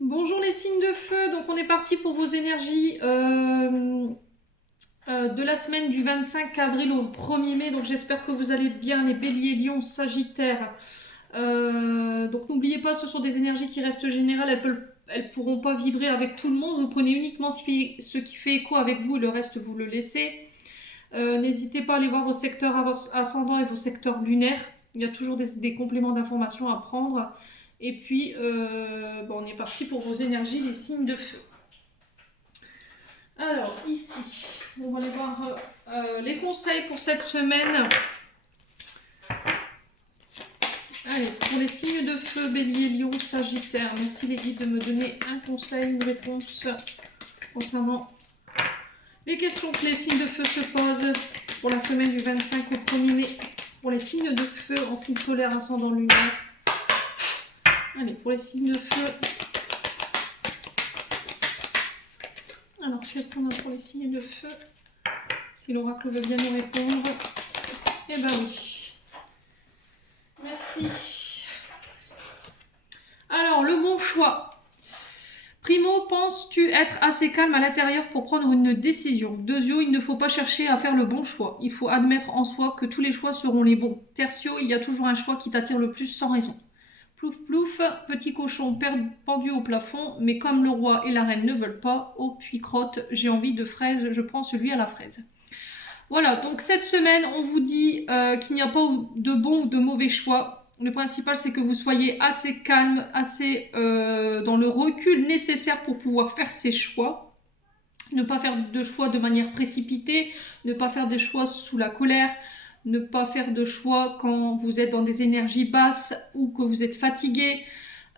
Bonjour les signes de feu, donc on est parti pour vos énergies de la semaine du 25 avril au 1er mai, donc j'espère que vous allez bien les béliers, lions, sagittaires. Donc n'oubliez pas, ce sont des énergies qui restent générales, elles pourront pas vibrer avec tout le monde, vous prenez uniquement ce qui fait écho avec vous et le reste vous le laissez. N'hésitez pas à aller voir vos secteurs ascendants et vos secteurs lunaires, il y a toujours des compléments d'informations à prendre. Et puis, bon, on est parti pour vos énergies, les signes de feu. Alors, ici, on va aller voir les conseils pour cette semaine. Allez, pour les signes de feu, bélier, lion, sagittaire, merci les guides de me donner un conseil, une réponse concernant les questions que les signes de feu se posent pour la semaine du 25 au 1er mai. Pour les signes de feu en signe solaire, ascendant lunaire. Allez, pour les signes de feu. Alors, qu'est-ce qu'on a pour les signes de feu? Si l'oracle veut bien nous répondre. Eh ben oui. Merci. Alors, le bon choix. Primo, penses-tu être assez calme à l'intérieur pour prendre une décision? Deuxio, il ne faut pas chercher à faire le bon choix. Il faut admettre en soi que tous les choix seront les bons. Tertio, il y a toujours un choix qui t'attire le plus sans raison. Plouf plouf, petit cochon pendu au plafond, mais comme le roi et la reine ne veulent pas, oh puis crotte, j'ai envie de fraise, je prends celui à la fraise. Voilà, donc cette semaine, on vous dit qu'il n'y a pas de bon ou de mauvais choix. Le principal, c'est que vous soyez assez calme, assez dans le recul nécessaire pour pouvoir faire ces choix. Ne pas faire de choix de manière précipitée, ne pas faire des choix sous la colère, ne pas faire de choix quand vous êtes dans des énergies basses ou que vous êtes fatigué.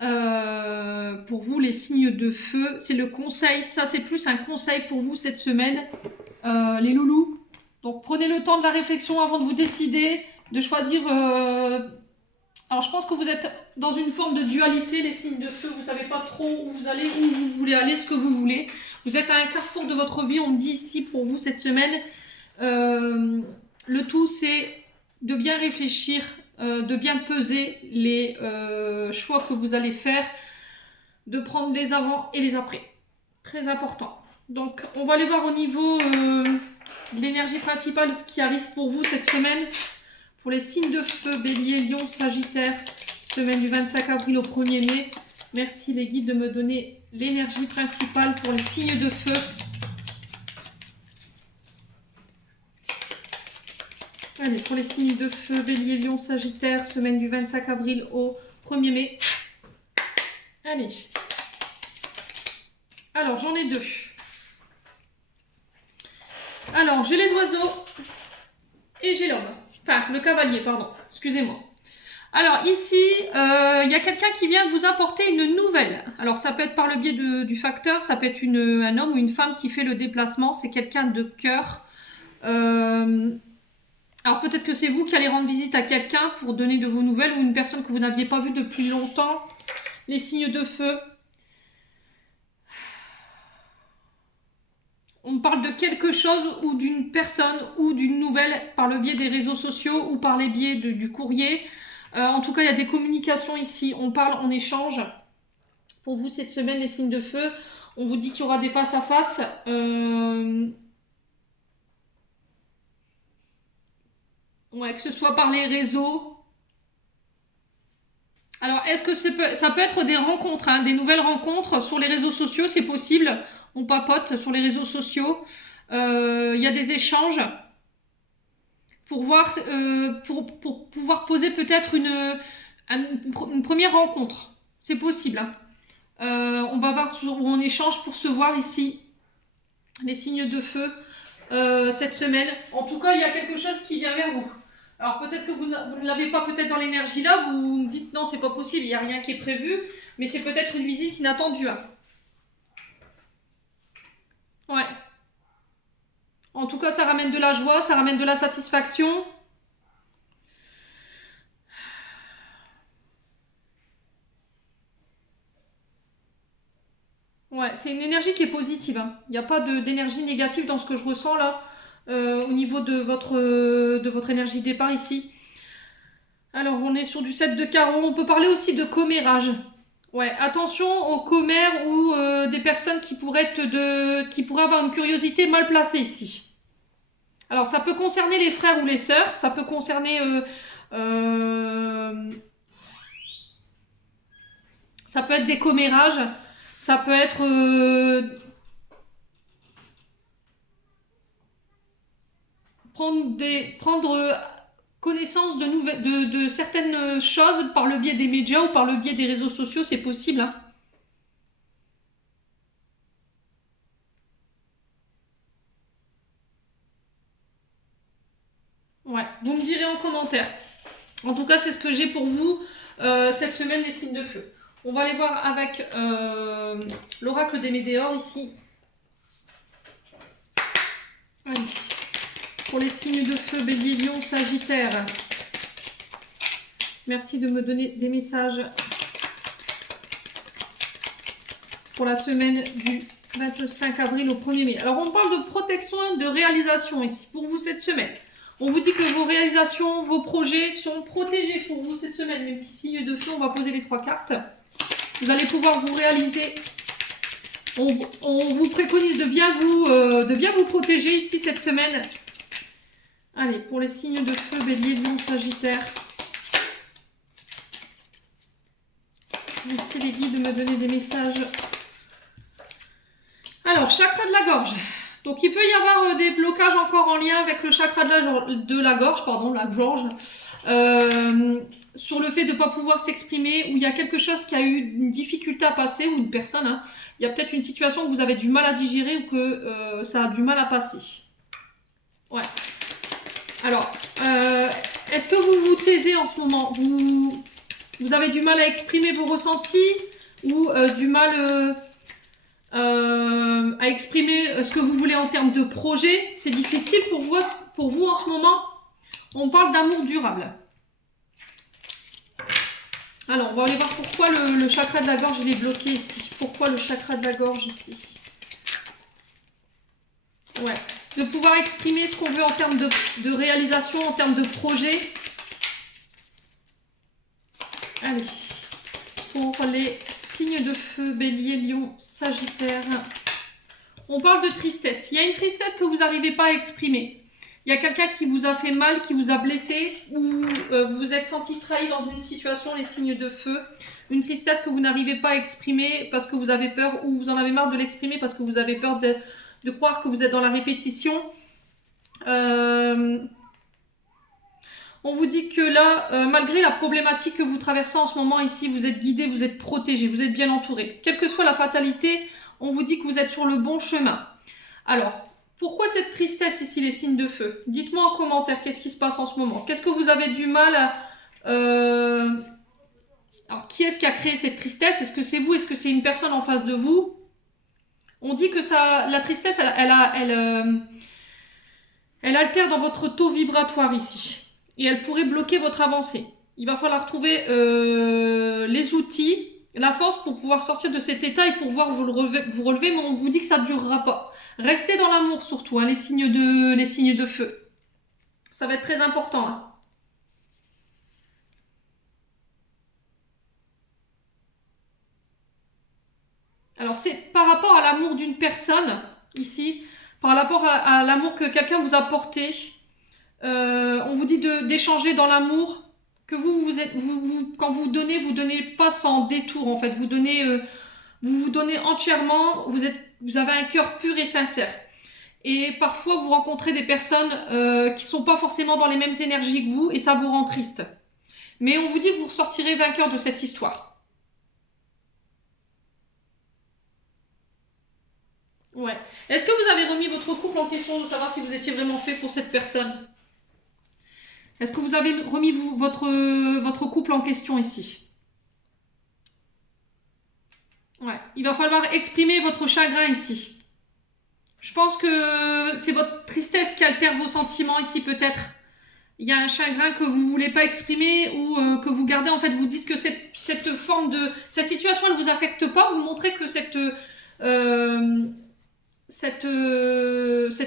Pour vous, les signes de feu, c'est le conseil. Ça, c'est plus un conseil pour vous cette semaine, les loulous. Donc, prenez le temps de la réflexion avant de vous décider, de choisir. Alors, je pense que vous êtes dans une forme de dualité, les signes de feu. Vous savez pas trop où vous allez, où vous voulez aller, ce que vous voulez. Vous êtes à un carrefour de votre vie, on me dit ici pour vous cette semaine. Le tout, c'est de bien réfléchir, de bien peser les choix que vous allez faire, de prendre les avant et les après. Très important. Donc, on va aller voir au niveau de l'énergie principale, ce qui arrive pour vous cette semaine. Pour les signes de feu, bélier, lion, sagittaire, semaine du 25 avril au 1er mai. Merci les guides de me donner l'énergie principale pour les signes de feu. Allez, pour les signes de feu, bélier, lion, sagittaire, semaine du 25 avril au 1er mai. Allez. Alors, j'en ai deux. Alors, j'ai les oiseaux et j'ai l'homme. Enfin, le cavalier, pardon. Excusez-moi. Alors, ici, il y a quelqu'un qui vient de vous apporter une nouvelle. Alors, ça peut être par le biais du facteur, ça peut être un homme ou une femme qui fait le déplacement. C'est quelqu'un de cœur. Alors, peut-être que c'est vous qui allez rendre visite à quelqu'un pour donner de vos nouvelles ou une personne que vous n'aviez pas vue depuis longtemps. Les signes de feu. On parle de quelque chose ou d'une personne ou d'une nouvelle par le biais des réseaux sociaux ou par les biais du courrier. En tout cas, il y a des communications ici. On parle, on échange. Pour vous, cette semaine, les signes de feu, on vous dit qu'il y aura des face-à-face. Ouais, que ce soit par les réseaux. Alors, est-ce que ça peut être des rencontres, hein, des nouvelles rencontres sur les réseaux sociaux, c'est possible. On papote sur les réseaux sociaux. Il y a des échanges pour voir, pour pouvoir poser peut-être une première rencontre. C'est possible. Hein. On va voir où on échange pour se voir ici. Les signes de feu cette semaine. En tout cas, il y a quelque chose qui vient vers vous. Alors peut-être que vous ne l'avez pas peut-être dans l'énergie là, vous me dites non, c'est pas possible, il n'y a rien qui est prévu, mais c'est peut-être une visite inattendue. Hein. Ouais. En tout cas, ça ramène de la joie, ça ramène de la satisfaction. Ouais, c'est une énergie qui est positive. Hein. Il n'y a pas d'énergie négative dans ce que je ressens là, au niveau de votre énergie de départ ici. Alors, on est sur du 7 de carreau. On peut parler aussi de commérage. Ouais, attention aux commères ou des personnes qui pourraient qui pourraient avoir une curiosité mal placée ici. Alors, ça peut concerner les frères ou les sœurs, ça peut concerner euh, ça peut être des commérages, ça peut être prendre connaissance de certaines choses par le biais des médias ou par le biais des réseaux sociaux, c'est possible. Hein. Ouais, vous me direz en commentaire. En tout cas, c'est ce que j'ai pour vous cette semaine, les signes de feu. On va aller voir avec l'oracle des Médéors ici. Allez. Pour les signes de feu, Bélier, Lion, Sagittaire. Merci de me donner des messages pour la semaine du 25 avril au 1er mai. Alors, on parle de protection et de réalisation ici pour vous cette semaine. On vous dit que vos réalisations, vos projets sont protégés pour vous cette semaine. Les petits signes de feu, on va poser les 3 cartes. Vous allez pouvoir vous réaliser. On vous préconise de bien vous protéger ici cette semaine. Allez, pour les signes de feu, Bélier, Lion, Sagittaire. Merci les guides de me donner des messages. Alors, chakra de la gorge. Donc, il peut y avoir des blocages encore en lien avec le chakra de la gorge, sur le fait de ne pas pouvoir s'exprimer, où il y a quelque chose qui a eu une difficulté à passer, ou une personne, hein. Il y a peut-être une situation où vous avez du mal à digérer ou que ça a du mal à passer. Ouais. Alors, est-ce que vous vous taisez en ce moment? Vous avez du mal à exprimer vos ressentis ou du mal à exprimer ce que vous voulez en termes de projet? C'est difficile pour vous en ce moment? On parle d'amour durable. Alors, on va aller voir pourquoi le chakra de la gorge il est bloqué ici. Pourquoi le chakra de la gorge ici? Ouais. De pouvoir exprimer ce qu'on veut en termes de réalisation, en termes de projet. Allez. Pour les signes de feu, Bélier, Lion, Sagittaire. On parle de tristesse. Il y a une tristesse que vous n'arrivez pas à exprimer. Il y a quelqu'un qui vous a fait mal, qui vous a blessé, ou vous vous êtes senti trahi dans une situation, les signes de feu. Une tristesse que vous n'arrivez pas à exprimer parce que vous avez peur, ou vous en avez marre de l'exprimer parce que vous avez peur de croire que vous êtes dans la répétition. On vous dit que là, malgré la problématique que vous traversez en ce moment ici, vous êtes guidé, vous êtes protégé, vous êtes bien entouré. Quelle que soit la fatalité, on vous dit que vous êtes sur le bon chemin. Alors, pourquoi cette tristesse ici, les signes de feu? Dites-moi en commentaire qu'est-ce qui se passe en ce moment. Qu'est-ce que vous avez du mal à... Alors, qui est-ce qui a créé cette tristesse? Est-ce que c'est vous? Est-ce que c'est une personne en face de vous? On dit que la tristesse, elle altère dans votre taux vibratoire ici. Et elle pourrait bloquer votre avancée. Il va falloir trouver les outils, la force pour pouvoir sortir de cet état et pour pouvoir vous relever, mais on vous dit que ça ne durera pas. Restez dans l'amour surtout, hein, les signes de feu. Ça va être très important. Hein. Alors c'est par rapport à l'amour d'une personne, ici, par rapport à l'amour que quelqu'un vous a porté. On vous dit d'échanger dans l'amour, que quand vous donnez pas sans détour en fait. Vous vous donnez entièrement, vous avez un cœur pur et sincère. Et parfois vous rencontrez des personnes qui sont pas forcément dans les mêmes énergies que vous et ça vous rend triste. Mais on vous dit que vous ressortirez vainqueur de cette histoire. Ouais. Est-ce que vous avez remis votre couple en question de savoir si vous étiez vraiment fait pour cette personne? Est-ce que vous avez remis votre couple en question ici? Ouais. Il va falloir exprimer votre chagrin ici. Je pense que c'est votre tristesse qui altère vos sentiments ici peut-être. Il y a un chagrin que vous voulez pas exprimer ou que vous gardez. En fait, vous dites que cette situation, elle vous affecte pas. Vous montrez que cette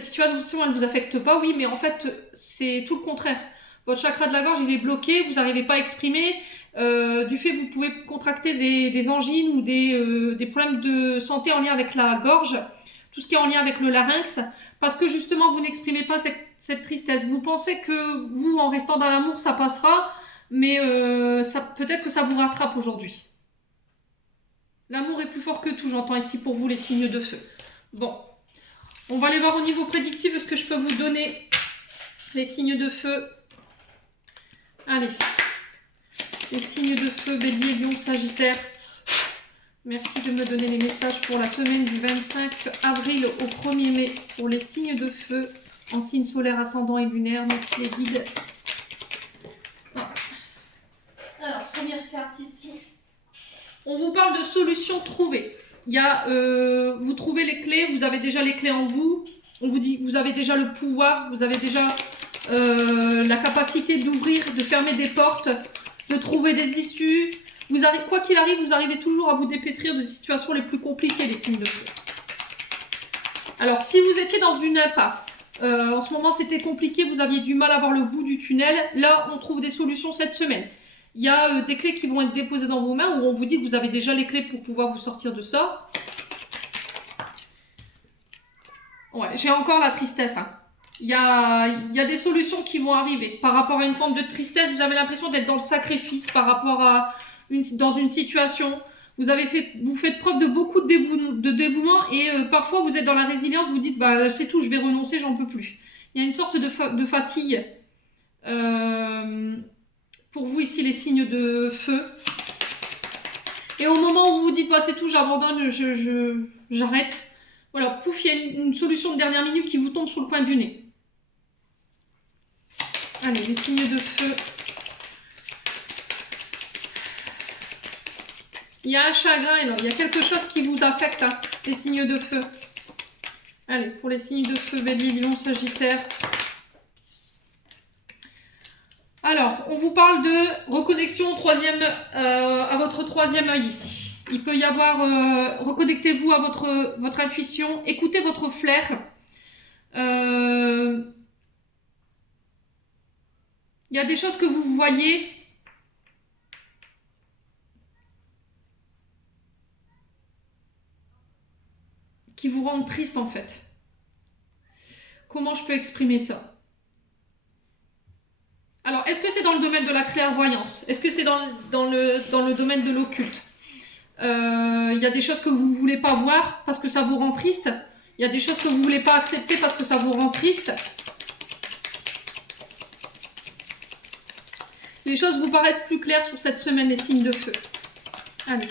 situation, elle vous affecte pas. Oui, mais en fait, c'est tout le contraire. Votre chakra de la gorge, il est bloqué. Vous n'arrivez pas à exprimer. Du fait que vous pouvez contracter des angines ou des problèmes de santé en lien avec la gorge, tout ce qui est en lien avec le larynx, parce que justement vous n'exprimez pas cette tristesse. Vous pensez que vous, en restant dans l'amour, ça passera, mais peut-être que ça vous rattrape aujourd'hui. L'amour est plus fort que tout, j'entends ici pour vous les signes de feu. Bon, on va aller voir au niveau prédictif, est-ce que je peux vous donner les signes de feu? Allez, les signes de feu, Bélier, Lion, Sagittaire. Merci de me donner les messages pour la semaine du 25 avril au 1er mai pour les signes de feu en signe solaire, ascendant et lunaire. Merci les guides. Ah. Alors, première carte ici. On vous parle de solutions trouvées. Il y a, vous trouvez les clés, vous avez déjà les clés en vous. On vous dit, vous avez déjà le pouvoir, vous avez déjà la capacité d'ouvrir, de fermer des portes, de trouver des issues. Quoi qu'il arrive, vous arrivez toujours à vous dépêtrir des situations les plus compliquées, les signes de feu. Alors, si vous étiez dans une impasse, en ce moment c'était compliqué, vous aviez du mal à voir le bout du tunnel, là on trouve des solutions cette semaine. Il y a des clés qui vont être déposées dans vos mains où on vous dit que vous avez déjà les clés pour pouvoir vous sortir de ça. Ouais, j'ai encore la tristesse. Hein. Il y a des solutions qui vont arriver. Par rapport à une forme de tristesse, vous avez l'impression d'être dans le sacrifice par rapport à dans une situation. Vous faites preuve de beaucoup de dévouement et parfois vous êtes dans la résilience, vous dites bah c'est tout, je vais renoncer, j'en peux plus. Il y a une sorte de fatigue. Pour vous ici les signes de feu. Et au moment où vous vous dites bah c'est tout, j'abandonne, j'arrête. Voilà, pouf, il y a une solution de dernière minute qui vous tombe sur le coin du nez. Allez, les signes de feu. Il y a un chagrin, il y a quelque chose qui vous affecte, hein, les signes de feu. Allez, pour les signes de feu, Bélier, Lion, Sagittaire. Alors, on vous parle de reconnexion à votre troisième œil ici. Il peut y avoir, reconnectez-vous à votre intuition, écoutez votre flair. Il y a des choses que vous voyez qui vous rendent triste en fait. Comment je peux exprimer ça? Alors, est-ce que c'est dans le domaine de la clairvoyance? Est-ce que c'est dans le domaine de l'occulte? Il y a des choses que vous ne voulez pas voir parce que ça vous rend triste. Il y a des choses que vous ne voulez pas accepter parce que ça vous rend triste. Les choses vous paraissent plus claires sur cette semaine, les signes de feu. Allez.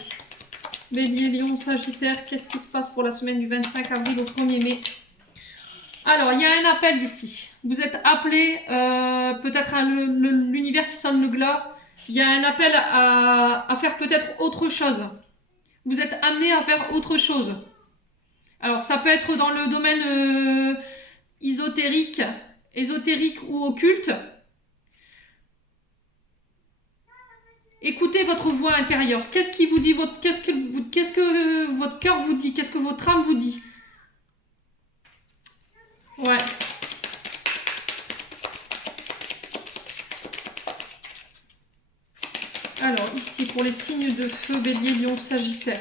Bélier, Lion, Sagittaire, qu'est-ce qui se passe pour la semaine du 25 avril au 1er mai? Alors, il y a un appel ici. Vous êtes appelé, peut-être l'univers qui sonne le glas. Il y a un appel à faire peut-être autre chose. Vous êtes amené à faire autre chose. Alors, ça peut être dans le domaine ésotérique ou occulte. Écoutez votre voix intérieure. Qu'est-ce qui vous dit qu'est-ce que votre cœur vous dit? Qu'est-ce que votre âme vous dit? Ouais. Alors, ici, pour les signes de feu, Bélier, Lion, Sagittaire.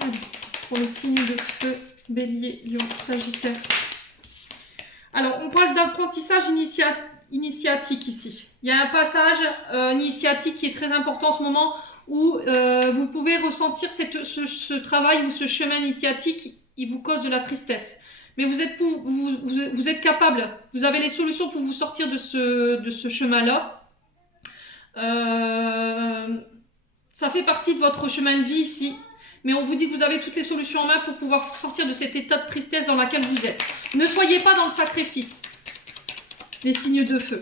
Allez, pour les signes de feu, Bélier, Lion, Sagittaire. Alors, on parle d'apprentissage initiatique ici. Il y a un passage initiatique qui est très important en ce moment où vous pouvez ressentir ce travail ou ce chemin initiatique, il vous cause de la tristesse. Mais vous êtes capable, vous avez les solutions pour vous sortir de ce chemin-là. Ça fait partie de votre chemin de vie ici. Mais on vous dit que vous avez toutes les solutions en main pour pouvoir sortir de cet état de tristesse dans lequel vous êtes. Ne soyez pas dans le sacrifice. Les signes de feu.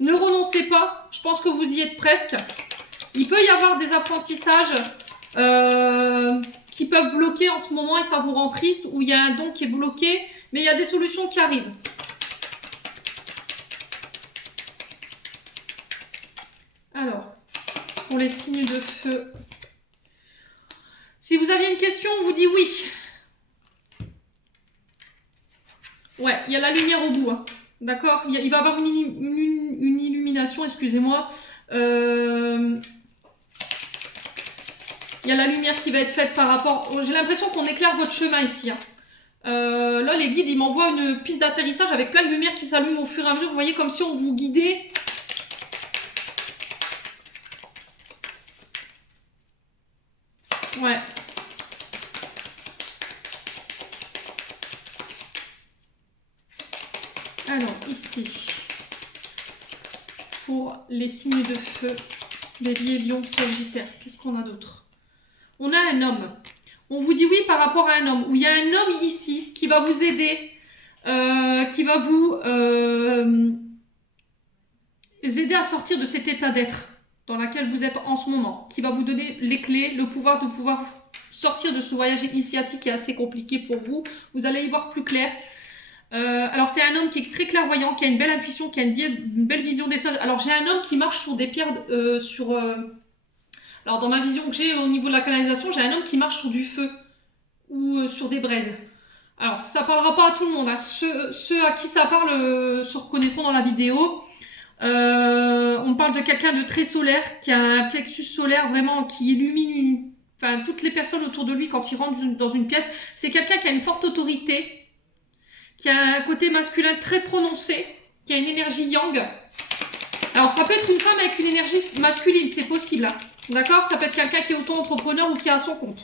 Ne renoncez pas. Je pense que vous y êtes presque. Il peut y avoir des apprentissages qui peuvent bloquer en ce moment et ça vous rend triste. Ou il y a un don qui est bloqué. Mais il y a des solutions qui arrivent. Alors, pour les signes de feu... Si vous aviez une question, on vous dit oui. Ouais, il y a la lumière au bout. Hein. D'accord, il va avoir une illumination, excusez-moi. Il y a la lumière qui va être faite par rapport... J'ai l'impression qu'on éclaire votre chemin ici. Hein. Là, les guides, ils m'envoient une piste d'atterrissage avec plein de lumière qui s'allument au fur et à mesure. Vous voyez, comme si on vous guidait. Ouais. Alors, ici, pour les signes de feu, Bélier, Lion, Sagittaire, qu'est-ce qu'on a d'autre? On a un homme. On vous dit oui par rapport à un homme. Où il y a un homme ici qui va vous aider, qui va vous aider à sortir de cet état d'être dans lequel vous êtes en ce moment, qui va vous donner les clés, le pouvoir de pouvoir sortir de ce voyage initiatique qui est assez compliqué pour vous. Vous allez y voir plus clair. Alors c'est un homme qui est très clairvoyant, qui a une belle intuition, qui a une belle vision des sages. Alors j'ai un homme qui marche sur des pierres, alors dans ma vision que j'ai au niveau de la canalisation, j'ai un homme qui marche sur du feu ou sur des braises. Alors ça parlera pas à tout le monde, hein. Ceux à qui ça parle se reconnaîtront dans la vidéo. On parle de quelqu'un de très solaire, qui a un plexus solaire vraiment qui illumine toutes les personnes autour de lui quand il rentre dans une pièce. C'est quelqu'un qui a une forte autorité, qui a un côté masculin très prononcé, qui a une énergie yang. Alors ça peut être une femme avec une énergie masculine, c'est possible. Hein. D'accord? Ça peut être quelqu'un qui est auto-entrepreneur ou qui est à son compte.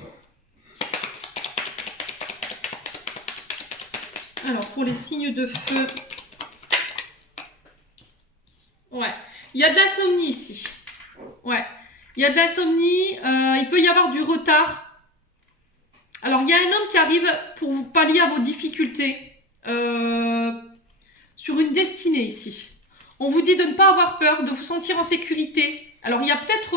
Alors pour les signes de feu... Ouais. Il y a de l'insomnie ici. Ouais. Il y a de l'insomnie, il peut y avoir du retard. Alors il y a un homme qui arrive pour vous pallier à vos difficultés. Sur une destinée ici. On vous dit de ne pas avoir peur, de vous sentir en sécurité. Alors il y a peut-être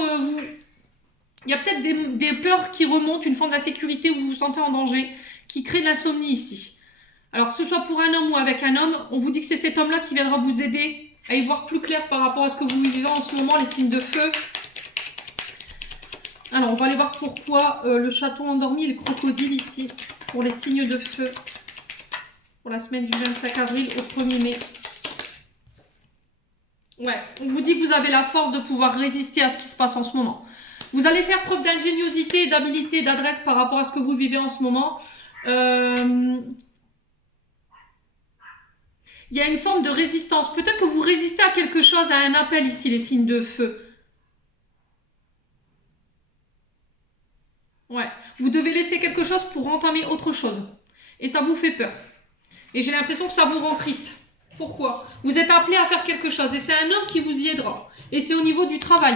des peurs qui remontent, une forme d'insécurité où vous vous sentez en danger, qui crée de l'insomnie ici. Alors que ce soit pour un homme ou avec un homme, on vous dit que c'est cet homme-là qui viendra vous aider à y voir plus clair par rapport à ce que vous vivez en ce moment, les signes de feu. Alors on va aller voir pourquoi le chaton endormi et le crocodile ici, pour les signes de feu. Pour la semaine du 25 avril au 1er mai. Ouais, on vous dit que vous avez la force de pouvoir résister à ce qui se passe en ce moment. Vous allez faire preuve d'ingéniosité, d'habilité, d'adresse par rapport à ce que vous vivez en ce moment. Il y a une forme de résistance. Peut-être que vous résistez à quelque chose, à un appel ici, les signes de feu. Ouais, vous devez laisser quelque chose pour entamer autre chose. Et ça vous fait peur. Et j'ai l'impression que ça vous rend triste. Pourquoi? Vous êtes appelé à faire quelque chose et c'est un homme qui vous y aidera. Et c'est au niveau du travail.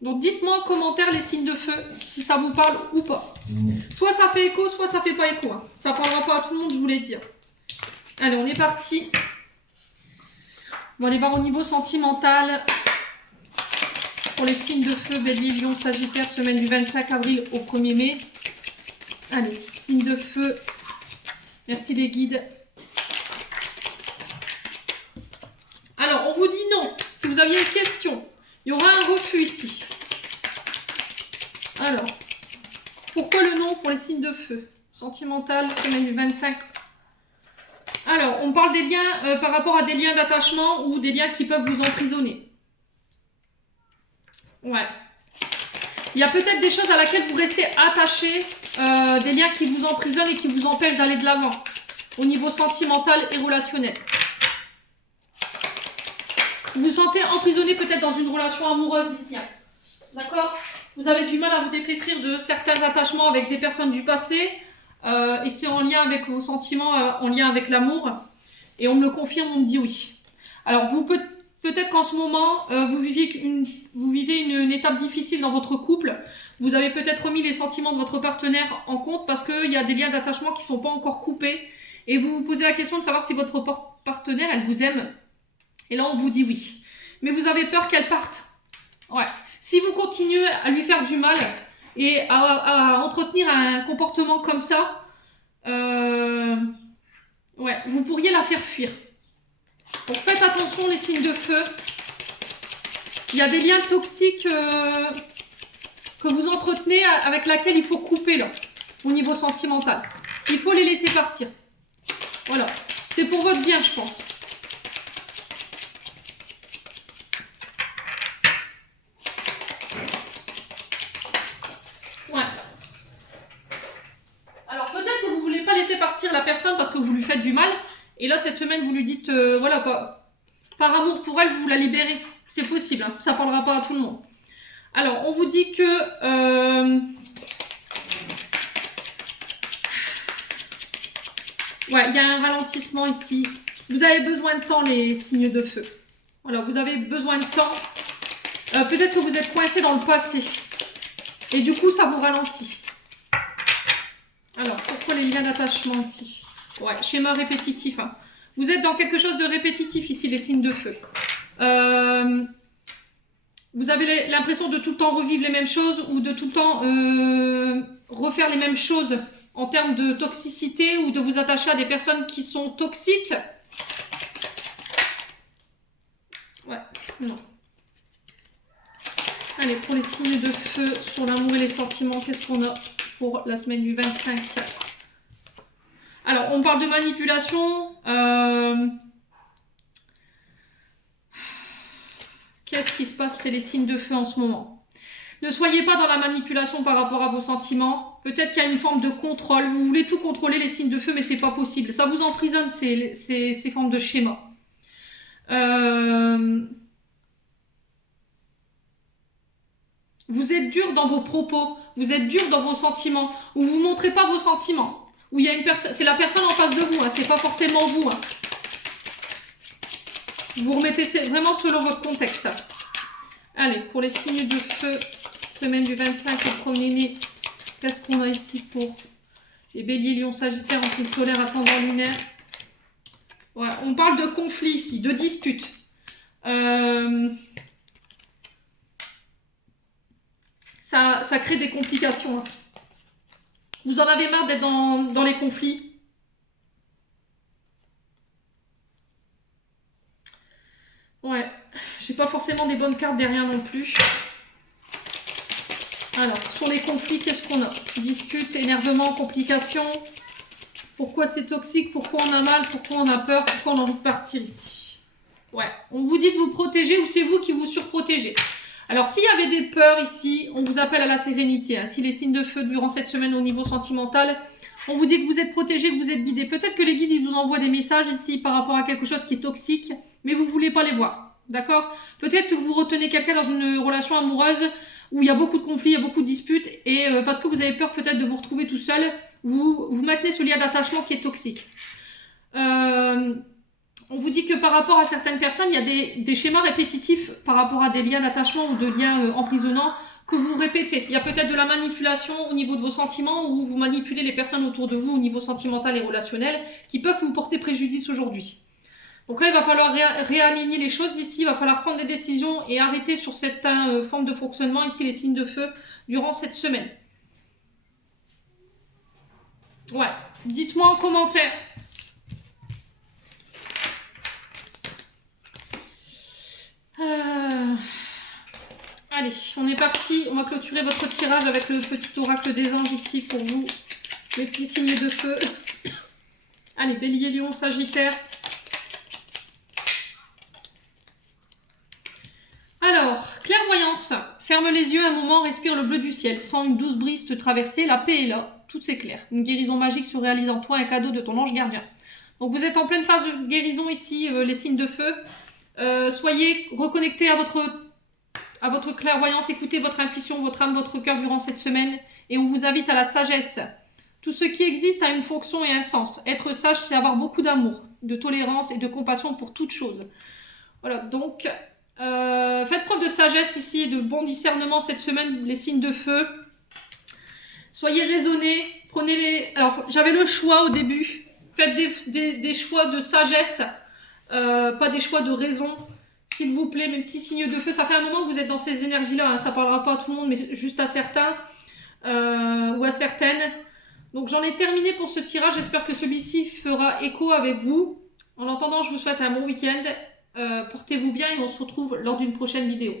Donc dites-moi en commentaire les signes de feu, si ça vous parle ou pas. Soit ça fait écho, soit ça fait pas écho. Hein. Ça parlera pas à tout le monde, je voulais dire. Allez, on est parti. On va aller voir au niveau sentimental. Pour les signes de feu, Bélier, Lion, Sagittaire, semaine du 25 avril au 1er mai. Allez, signes de feu. Merci les guides. Alors, on vous dit non. Si vous aviez une question, il y aura un refus ici. Alors, pourquoi le non pour les signes de feu? Sentimental, semaine du 25. Alors, on parle des liens par rapport à des liens d'attachement ou des liens qui peuvent vous emprisonner. Ouais. Il y a peut-être des choses à laquelle vous restez attaché, des liens qui vous emprisonnent et qui vous empêchent d'aller de l'avant au niveau sentimental et relationnel. Vous vous sentez emprisonné peut-être dans une relation amoureuse ici. Hein. D'accord? Vous avez du mal à vous dépêtrir de certains attachements avec des personnes du passé et c'est en lien avec vos sentiments, en lien avec l'amour. Et on me le confirme, on me dit oui. Alors vous peut-être qu'en ce moment, vous vivez une étape difficile dans votre couple. Vous avez peut-être remis les sentiments de votre partenaire en compte parce qu'il y a des liens d'attachement qui ne sont pas encore coupés. Et vous vous posez la question de savoir si votre partenaire, elle vous aime. Et là, on vous dit oui. Mais vous avez peur qu'elle parte. Ouais. Si vous continuez à lui faire du mal et à entretenir un comportement comme ça, ouais, vous pourriez la faire fuir. Donc faites attention les signes de feu. Il y a des liens toxiques que vous entretenez avec lesquels il faut couper là, au niveau sentimental. Il faut les laisser partir. Voilà. C'est pour votre bien, je pense. personne parce que vous lui faites du mal. Et là, cette semaine, vous lui dites, voilà, par amour pour elle, vous la libérez. C'est possible, hein, ça parlera pas à tout le monde. Alors, on vous dit que... ouais, il y a un ralentissement ici. Vous avez besoin de temps, les signes de feu. Voilà, vous avez besoin de temps. Peut-être que vous êtes coincé dans le passé. Et du coup, ça vous ralentit. Alors, pourquoi les liens d'attachement ici? Ouais, schéma répétitif. Hein. Vous êtes dans quelque chose de répétitif ici, les signes de feu. Vous avez l'impression de tout le temps revivre les mêmes choses ou de tout le temps refaire les mêmes choses en termes de toxicité ou de vous attacher à des personnes qui sont toxiques. Ouais, non. Allez, pour les signes de feu sur l'amour et les sentiments, qu'est-ce qu'on a pour la semaine du 25? Alors, on parle de manipulation. Qu'est-ce qui se passe chez les signes de feu en ce moment? Ne soyez pas dans la manipulation par rapport à vos sentiments. Peut-être qu'il y a une forme de contrôle. Vous voulez tout contrôler, les signes de feu, mais c'est pas possible. Ça vous emprisonne, ces formes de schéma. Vous êtes dur dans vos propos. Vous êtes dur dans vos sentiments. Ou vous ne montrez pas vos sentiments. Ou il y a une personne, c'est la personne en face de vous. Hein, c'est pas forcément vous. Hein. Vous remettez vraiment selon votre contexte. Allez, pour les signes de feu, semaine du 25 au 1er mai, qu'est-ce qu'on a ici pour les béliers, lions, sagittaires en signe solaire, ascendant lunaire? Voilà, on parle de conflit ici, de dispute. Ça crée des complications. Hein. Vous en avez marre d'être dans les conflits? Ouais, j'ai pas forcément des bonnes cartes derrière non plus. Alors, sur les conflits, qu'est-ce qu'on a? Dispute, énervement, complications. Pourquoi c'est toxique? Pourquoi on a mal? Pourquoi on a peur? Pourquoi on a envie de partir ici? Ouais, on vous dit de vous protéger ou c'est vous qui vous surprotégez? Alors, s'il y avait des peurs ici, on vous appelle à la sérénité. Hein. Si les signes de feu durant cette semaine au niveau sentimental, on vous dit que vous êtes protégé, que vous êtes guidé. Peut-être que les guides ils vous envoient des messages ici par rapport à quelque chose qui est toxique, mais vous ne voulez pas les voir. D'accord? Peut-être que vous retenez quelqu'un dans une relation amoureuse où il y a beaucoup de conflits, il y a beaucoup de disputes, et parce que vous avez peur peut-être de vous retrouver tout seul, vous maintenez ce lien d'attachement qui est toxique. On vous dit que par rapport à certaines personnes, il y a des schémas répétitifs par rapport à des liens d'attachement ou de liens emprisonnants que vous répétez. Il y a peut-être de la manipulation au niveau de vos sentiments ou vous manipulez les personnes autour de vous au niveau sentimental et relationnel qui peuvent vous porter préjudice aujourd'hui. Donc là, il va falloir réaligner les choses ici, il va falloir prendre des décisions et arrêter sur certaines formes de fonctionnement, ici les signes de feu, durant cette semaine. Ouais, dites-moi en commentaire. Allez, on est parti. On va clôturer votre tirage avec le petit oracle des anges ici pour vous. Les petits signes de feu. Allez, bélier, lion, sagittaire. Alors, clairvoyance. Ferme les yeux un moment, respire le bleu du ciel. Sens une douce brise te traverser. La paix est là. Tout s'éclaire. Une guérison magique se réalise en toi. Un cadeau de ton ange gardien. Donc, vous êtes en pleine phase de guérison ici, les signes de feu. Soyez reconnectés à votre clairvoyance, écoutez votre intuition, votre âme, votre cœur durant cette semaine et on vous invite à la sagesse. Tout ce qui existe a une fonction et un sens. Être sage, c'est avoir beaucoup d'amour, de tolérance et de compassion pour toute chose. Voilà, donc faites preuve de sagesse ici et de bon discernement cette semaine, les signes de feu. Soyez raisonnés, Alors, j'avais le choix au début. Faites des choix de sagesse. Pas des choix de raison, s'il vous plaît, mes petits signes de feu. Ça fait un moment que vous êtes dans ces énergies-là, hein. Ça ne parlera pas à tout le monde, mais juste à certains ou à certaines. Donc j'en ai terminé pour ce tirage, j'espère que celui-ci fera écho avec vous. En attendant, je vous souhaite un bon week-end, portez-vous bien et on se retrouve lors d'une prochaine vidéo.